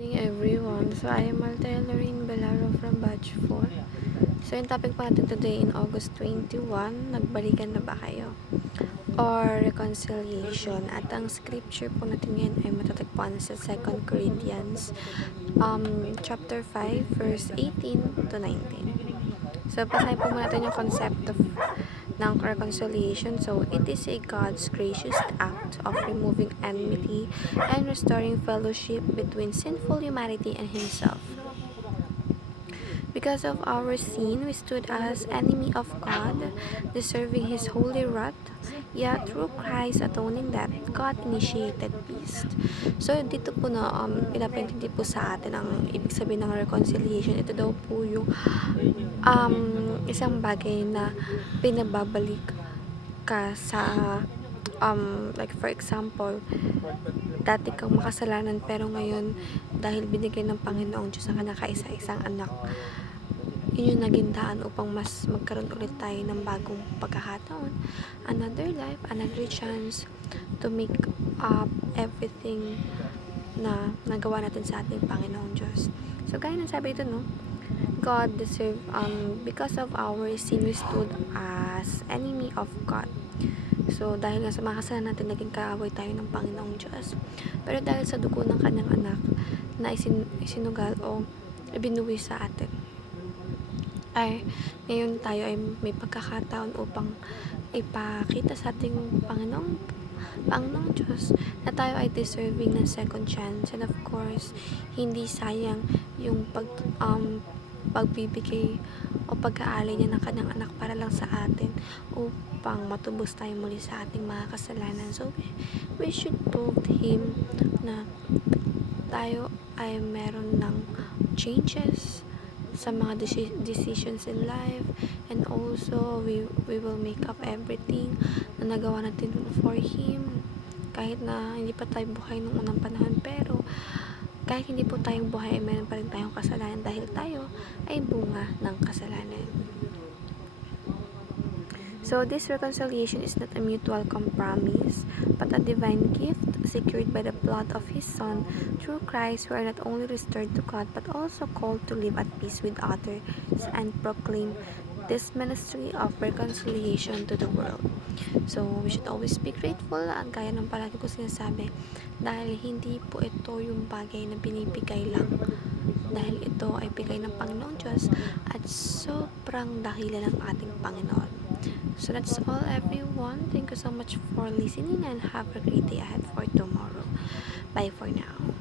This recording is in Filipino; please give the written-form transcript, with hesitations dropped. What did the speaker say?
Morning everyone. So I am Altair Lorraine Belaro from Batch 4. So yung topic po natin today in August 21, nagbalikan na ba kayo? Or reconciliation. At ang scripture po natin ngayon ay matatagpuan sa 2 Corinthians chapter 5 verse 18 to 19. So basahin po muna natin yung concept ng reconciliation. So, it is a God's gracious act of removing enmity and restoring fellowship between sinful humanity and Himself. Because of our sin, we stood as enemy of God, deserving His holy wrath. Yet, through Christ's atoning death, God initiated peace. So, dito po na pinapaintindi po sa atin ang ibig sabihin ng reconciliation. Ito daw po yung isang bagay na pinababalik ka sa like for example, dati kang makasalanan pero ngayon dahil binigay ng Panginoong Diyos ang kinakaisa-isang anak, yun yung naging daan upang mas magkaroon ulit tayo ng bagong pagkakataon, another life, another chance to make up everything na nagawa natin sa ating Panginoong Diyos. So gaya ng sabi ito, no, God deserved, because of our sin, we stood as enemy of God. So, dahil nga sa mga kasalanan natin, naging kaaway tayo ng Panginoong Diyos. Pero dahil sa dugo ng kanyang anak na isinugal o ibinuwi sa atin, ay ngayon tayo ay may pagkakataon upang ipakita sa ating Panginoong Diyos na tayo ay deserving ng second chance. And of course, hindi sayang yung pagbibigay o pag-aalay niya ng kanyang anak para lang sa atin upang matubos tayo muli sa ating mga kasalanan. So, we should prove Him na tayo ay meron ng changes sa mga decisions in life, and also we will make up everything na nagawa natin for Him kahit na hindi pa tayo buhay nung unang panahon. Pero kahit hindi po tayong buhay, meron pa rin tayong kasalanan dahil tayo ay bunga ng kasalanan. So, this reconciliation is not a mutual compromise, but a divine gift secured by the blood of His Son. Through Christ, we are not only restored to God, but also called to live at peace with others and proclaim this ministry of reconciliation to the world. So, we should always be grateful, at gaya ng palagi ko sinasabi, dahil hindi po ito yung bagay na binibigay lang, dahil ito ay bigay ng Panginoong Diyos at sobrang dakila ng ating Panginoon. So that's all everyone. Thank you so much for listening and have a great day ahead for tomorrow. Bye for now.